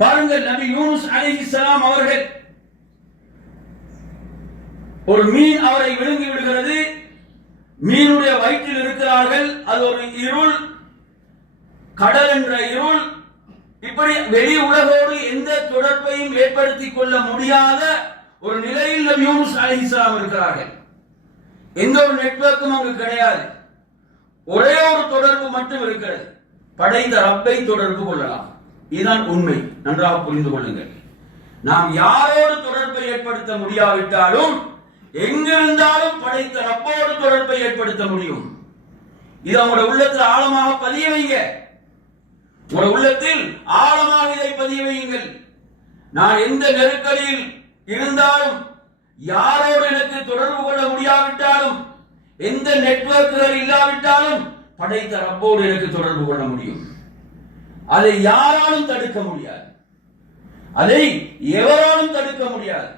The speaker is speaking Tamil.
பாருங்கள் நபி யூனுஸ் அலைஹிஸ்ஸலாம் அவர்கள் ஒரு மீன் அவரை விழுங்கி விடுகிறது. மீனுடைய வயிற்றில் இருக்கிறார்கள். அது ஒரு இருள் கடல் என்ற இருள். இப்படி வெளி உலகோடு எந்த தொடர்பையும் ஏற்படுத்திக் கொள்ள முடியாத ஒரு நிலையில் நபி யூனுஸ் அலைஹிஸ்ஸலாம் இருக்கிறார்கள். எந்த ஒரு நெட்வொர்க்கும் அங்கு கிடையாது. ஒரே ஒரு தொடர்பு மட்டும் இருக்கிறது. படைத்த ரப்பை தொடர்பு கொள்ளலாம். இதுதான் உண்மை. நன்றாக புரிந்து கொள்ளுங்கள். நாம் யாரோடு தொடர்பை ஏற்படுத்த முடியாவிட்டாலும் எங்கிருந்தாலும் படைத்த ரப்போடு தொடர்பை ஏற்படுத்த முடியும். இது அவங்களோட உள்ளத்தில் ஆழமாக பதிய வைங்க. உங்களோட உள்ளத்தில் ஆழமாக இதை பதிய வையுங்கள். நான் எந்த நெருக்கடியில் இருந்தாலும் யாரோடு எனக்கு தொடர்பு கொள்ள முடியாவிட்டாலும் எந்த நெட்வொர்க்குகள் இல்லாவிட்டாலும் படைத்த ரப்போடு எனக்கு தொடர்பு கொள்ள முடியும். அதை யாராலும் தடுக்க முடியாது. அதை எவராலும் தடுக்க முடியாது.